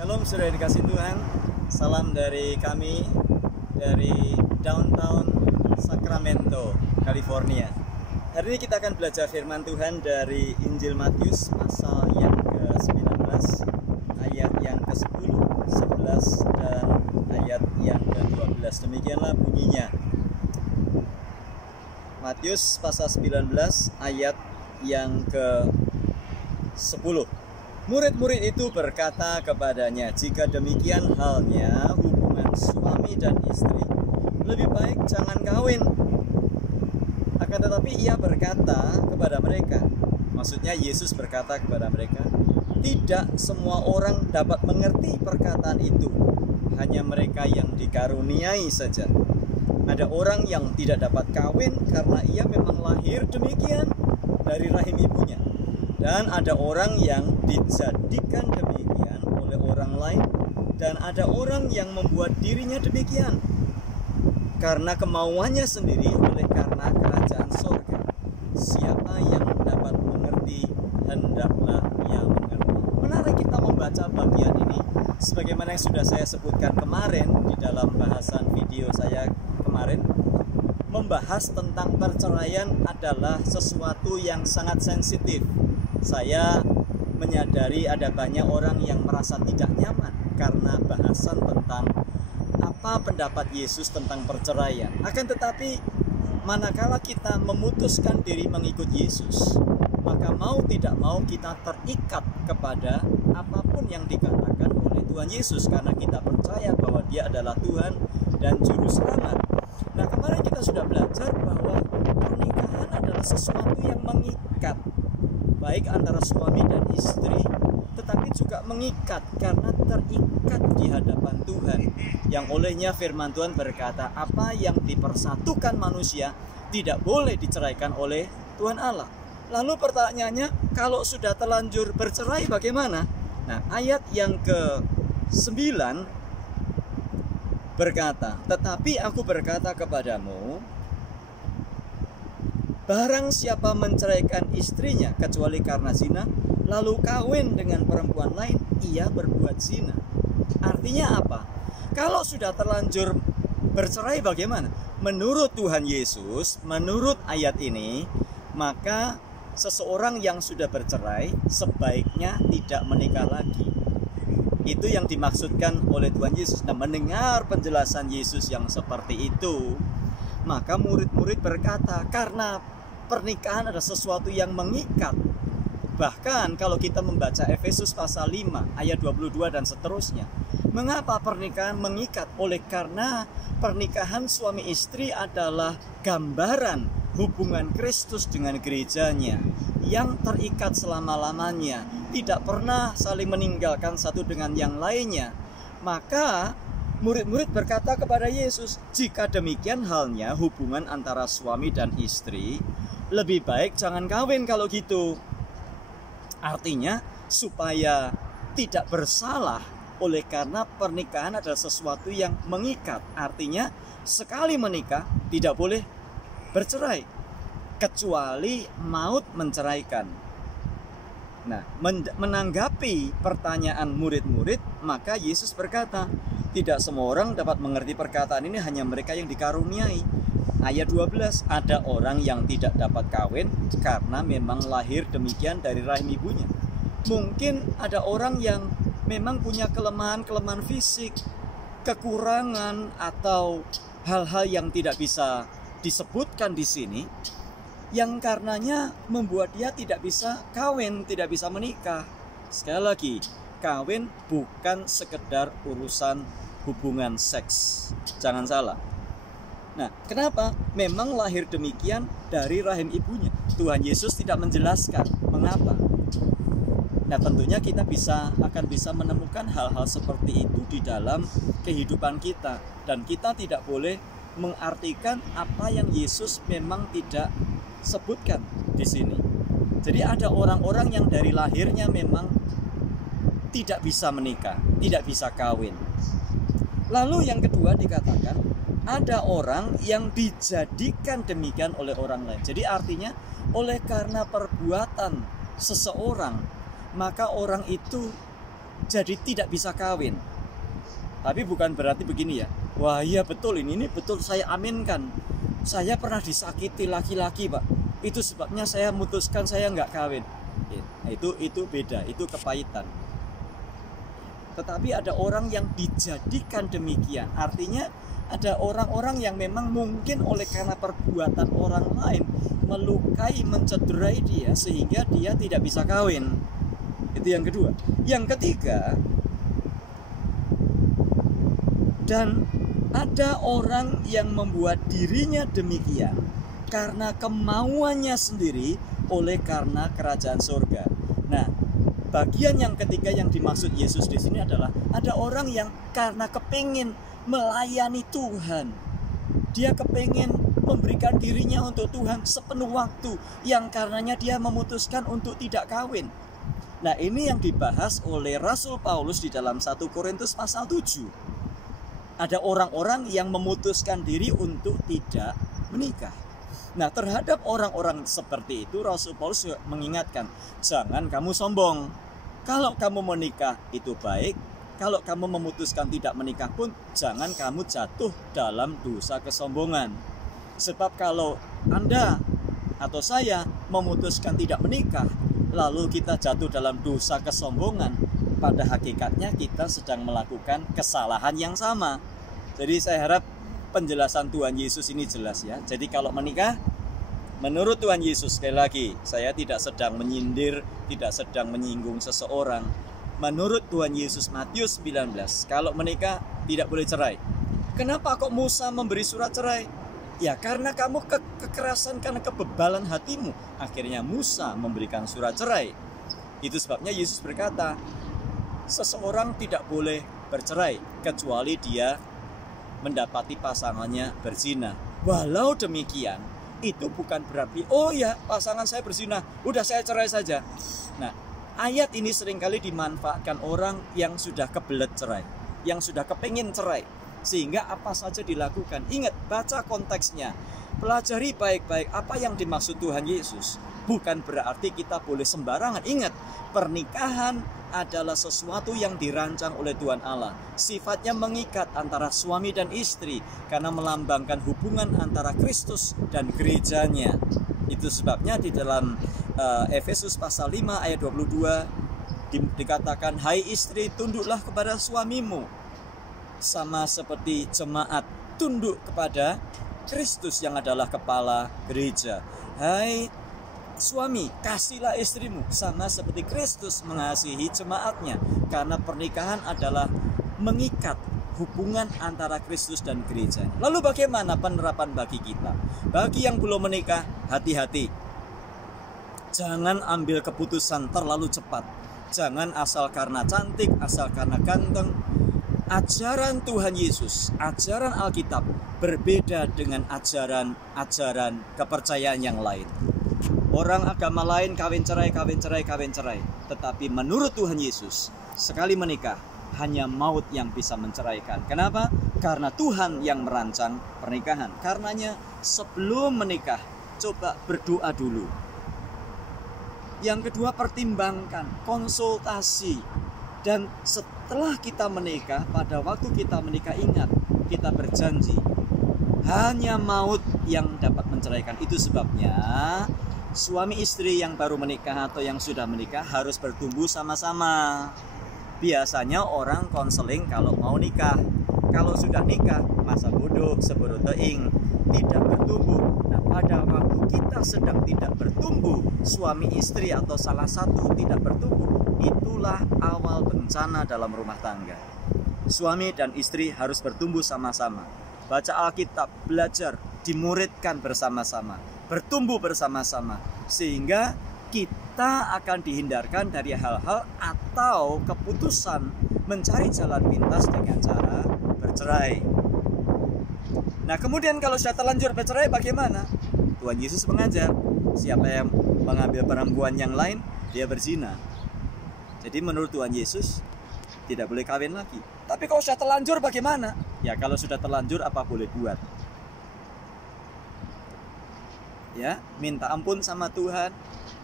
Shalom, sudah dikasih Tuhan. Salam dari kami dari downtown Sacramento, California. Hari ini kita akan belajar firman Tuhan dari Injil Matius pasal yang ke-19, ayat yang ke-10, 11, dan ayat yang ke-12. Demikianlah bunyinya. Matius pasal 19 ayat yang ke-10. Murid-murid itu berkata kepadanya, "Jika demikian halnya hubungan suami dan istri, lebih baik jangan kawin." Akan tetapi ia berkata kepada mereka, maksudnya Yesus berkata kepada mereka, "Tidak semua orang dapat mengerti perkataan itu, hanya mereka yang dikaruniai saja. Ada orang yang tidak dapat kawin karena ia memang lahir demikian dari rahim ibunya. Dan ada orang yang dijadikan demikian oleh orang lain, dan ada orang yang membuat dirinya demikian karena kemauannya sendiri oleh karena kerajaan sorga. Siapa yang dapat mengerti, hendaklah ia mengerti." Menarik kita membaca bagian ini sebagaimana yang sudah saya sebutkan kemarin di dalam bahasan video saya kemarin. Membahas tentang perceraian adalah sesuatu yang sangat sensitif. Saya menyadari ada banyak orang yang merasa tidak nyaman karena bahasan tentang apa pendapat Yesus tentang perceraian. Akan tetapi manakala kita memutuskan diri mengikut Yesus, maka mau tidak mau kita terikat kepada apapun yang dikatakan oleh Tuhan Yesus, karena kita percaya bahwa Dia adalah Tuhan dan Juru Selamat. Nah, kemarin kita sudah belajar bahwa pernikahan adalah sesuatu yang mengikat, baik antara suami dan istri, tetapi juga mengikat karena terikat di hadapan Tuhan, yang olehnya firman Tuhan berkata, apa yang dipersatukan manusia tidak boleh diceraikan oleh Tuhan Allah. Lalu pertanyaannya, kalau sudah terlanjur bercerai bagaimana? Nah, ayat yang ke-9 berkata, "Tetapi aku berkata kepadamu, barang siapa menceraikan istrinya kecuali karena zina, lalu kawin dengan perempuan lain, ia berbuat zina." Artinya apa? Kalau sudah terlanjur bercerai bagaimana? Menurut Tuhan Yesus, menurut ayat ini, maka seseorang yang sudah bercerai sebaiknya tidak menikah lagi. Itu yang dimaksudkan oleh Tuhan Yesus. Nah, mendengar penjelasan Yesus yang seperti itu, maka murid-murid berkata, karena pernikahan adalah sesuatu yang mengikat. Bahkan kalau kita membaca Efesus pasal 5 ayat 22 dan seterusnya, mengapa pernikahan mengikat? Oleh karena pernikahan suami istri adalah gambaran hubungan Kristus dengan gerejanya yang terikat selama-lamanya, tidak pernah saling meninggalkan satu dengan yang lainnya. Maka murid-murid berkata kepada Yesus, "Jika demikian halnya hubungan antara suami dan istri, lebih baik jangan kawin kalau gitu." Artinya supaya tidak bersalah, oleh karena pernikahan adalah sesuatu yang mengikat. Artinya sekali menikah tidak boleh bercerai kecuali maut menceraikan. Nah, menanggapi pertanyaan murid-murid, maka Yesus berkata, tidak semua orang dapat mengerti perkataan ini, hanya mereka yang dikaruniai. Ayat 12, ada orang yang tidak dapat kawin karena memang lahir demikian dari rahim ibunya. Mungkin ada orang yang memang punya kelemahan-kelemahan fisik, kekurangan, atau hal-hal yang tidak bisa disebutkan di sini, yang karenanya membuat dia tidak bisa kawin, tidak bisa menikah. Sekali lagi, kawin bukan sekedar urusan hubungan seks. Jangan salah. Nah, kenapa? Memang lahir demikian dari rahim ibunya. Tuhan Yesus tidak menjelaskan mengapa. Nah, tentunya kita akan bisa menemukan hal-hal seperti itu di dalam kehidupan kita. Dan kita tidak boleh mengartikan apa yang Yesus memang tidak sebutkan di sini. Jadi ada orang-orang yang dari lahirnya memang tidak bisa menikah, tidak bisa kawin. Lalu yang kedua dikatakan, ada orang yang dijadikan demikian oleh orang lain. Jadi artinya oleh karena perbuatan seseorang, maka orang itu jadi tidak bisa kawin. Tapi bukan berarti begini ya, wah iya betul ini betul saya aminkan. Saya pernah disakiti laki-laki Pak, itu sebabnya saya memutuskan saya nggak kawin. Itu beda, itu kepahitan. Tetapi ada orang yang dijadikan demikian, artinya ada orang-orang yang memang mungkin oleh karena perbuatan orang lain melukai, mencederai dia sehingga dia tidak bisa kawin. Itu yang kedua. Yang ketiga, dan ada orang yang membuat dirinya demikian karena kemauannya sendiri oleh karena kerajaan surga. Nah, bagian yang ketiga yang dimaksud Yesus di sini adalah ada orang yang karena kepingin melayani Tuhan, dia kepingin memberikan dirinya untuk Tuhan sepenuh waktu, yang karenanya dia memutuskan untuk tidak kawin. Nah, ini yang dibahas oleh Rasul Paulus di dalam 1 Korintus pasal 7. Ada orang-orang yang memutuskan diri untuk tidak menikah. Nah, terhadap orang-orang seperti itu Rasul Paulus mengingatkan, jangan kamu sombong. Kalau kamu menikah itu baik, kalau kamu memutuskan tidak menikah pun jangan kamu jatuh dalam dosa kesombongan. Sebab kalau Anda atau saya memutuskan tidak menikah, lalu kita jatuh dalam dosa kesombongan, pada hakikatnya kita sedang melakukan kesalahan yang sama. Jadi saya harap penjelasan Tuhan Yesus ini jelas ya. Jadi kalau menikah, menurut Tuhan Yesus, sekali lagi, saya tidak sedang menyindir, tidak sedang menyinggung seseorang. Menurut Tuhan Yesus Matius 19, kalau menikah tidak boleh cerai. Kenapa kok Musa memberi surat cerai? Ya karena kamu kekerasan, karena kebebalan hatimu. Akhirnya Musa memberikan surat cerai. Itu sebabnya Yesus berkata, seseorang tidak boleh bercerai kecuali dia mendapati pasangannya berzina. Walau demikian, itu bukan berarti, oh ya pasangan saya berzina, udah saya cerai saja. Nah, ayat ini seringkali dimanfaatkan orang yang sudah kebelet cerai, yang sudah kepingin cerai, sehingga apa saja dilakukan. Ingat, baca konteksnya, pelajari baik-baik apa yang dimaksud Tuhan Yesus. Bukan berarti kita boleh sembarangan. Ingat, pernikahan adalah sesuatu yang dirancang oleh Tuhan Allah. Sifatnya mengikat antara suami dan istri karena melambangkan hubungan antara Kristus dan gerejanya. Itu sebabnya di dalam Efesus pasal 5 ayat 22 dikatakan, hai istri, tunduklah kepada suamimu sama seperti jemaat tunduk kepada Kristus yang adalah kepala gereja. Hai suami, kasihlah istrimu sama seperti Kristus mengasihi jemaatnya. Karena pernikahan adalah mengikat hubungan antara Kristus dan gereja. Lalu bagaimana penerapan bagi kita? Bagi yang belum menikah, hati-hati. Jangan ambil keputusan terlalu cepat. Jangan asal karena cantik, asal karena ganteng. Ajaran Tuhan Yesus, ajaran Alkitab berbeda dengan ajaran kepercayaan yang lain. Orang agama lain kawin cerai. Tetapi menurut Tuhan Yesus, sekali menikah hanya maut yang bisa menceraikan. Kenapa? Karena Tuhan yang merancang pernikahan. Karenanya sebelum menikah, coba berdoa dulu. Yang kedua, pertimbangkan, konsultasi. Dan setelah kita menikah, pada waktu kita menikah, ingat, kita berjanji hanya maut yang dapat menceraikan. Itu sebabnya suami istri yang baru menikah atau yang sudah menikah harus bertumbuh sama-sama. Biasanya orang konseling kalau mau nikah. Kalau sudah nikah, masa bodoh, sebodoh teing, tidak bertumbuh. Nah, pada waktu kita sedang tidak bertumbuh, suami istri atau salah satu tidak bertumbuh, itulah awal bencana dalam rumah tangga. Suami dan istri harus bertumbuh sama-sama. Baca Alkitab, belajar, dimuridkan bersama-sama, bertumbuh bersama-sama, sehingga kita akan dihindarkan dari hal-hal atau keputusan mencari jalan pintas dengan cara bercerai. Nah, kemudian kalau sudah terlanjur bercerai bagaimana? Tuhan Yesus mengajar, siapa yang mengambil perempuan yang lain, dia berzina. Jadi menurut Tuhan Yesus tidak boleh kawin lagi. Tapi kalau sudah terlanjur bagaimana? Ya kalau sudah terlanjur apa boleh buat? Ya, minta ampun sama Tuhan,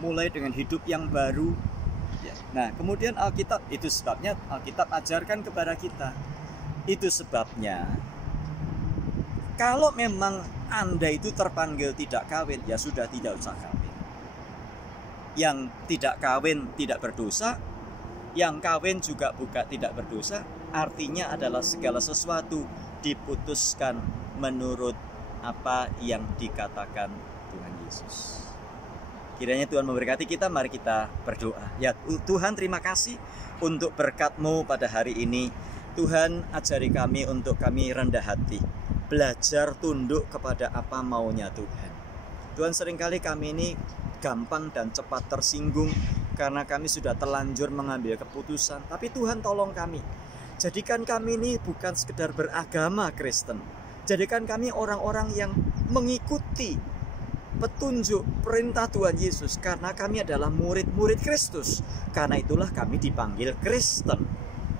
mulai dengan hidup yang baru. Ya, Nah, kemudian Alkitab, itu sebabnya Alkitab ajarkan kepada kita. Itu sebabnya kalau memang Anda itu terpanggil tidak kawin, ya sudah, tidak usah kawin. Yang tidak kawin tidak berdosa, yang kawin juga tidak berdosa. Artinya adalah segala sesuatu diputuskan menurut apa yang dikatakan Tuhan Yesus. Kiranya Tuhan memberkati kita. Mari kita berdoa. Ya Tuhan, terima kasih untuk berkat-Mu pada hari ini. Tuhan, ajari kami untuk kami rendah hati, belajar tunduk kepada apa maunya Tuhan. Tuhan, seringkali kami ini gampang dan cepat tersinggung karena kami sudah terlanjur mengambil keputusan. Tapi Tuhan, tolong kami, jadikan kami ini bukan sekedar beragama Kristen. Jadikan kami orang-orang yang mengikuti petunjuk perintah Tuhan Yesus, karena kami adalah murid-murid Kristus. Karena itulah kami dipanggil Kristen.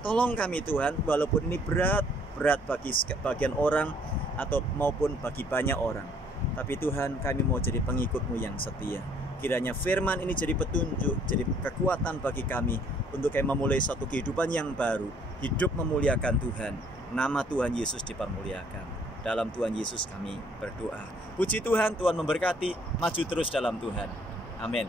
Tolong kami Tuhan, walaupun ini berat bagi sebagian orang atau maupun bagi banyak orang. Tapi Tuhan, kami mau jadi pengikut-Mu yang setia. Kiranya firman ini jadi petunjuk, jadi kekuatan bagi kami untuk kami memulai suatu kehidupan yang baru. Hidup memuliakan Tuhan. Nama Tuhan Yesus dipermuliakan. Dalam Tuhan Yesus kami berdoa. Puji Tuhan, Tuhan memberkati. Maju terus dalam Tuhan. Amin.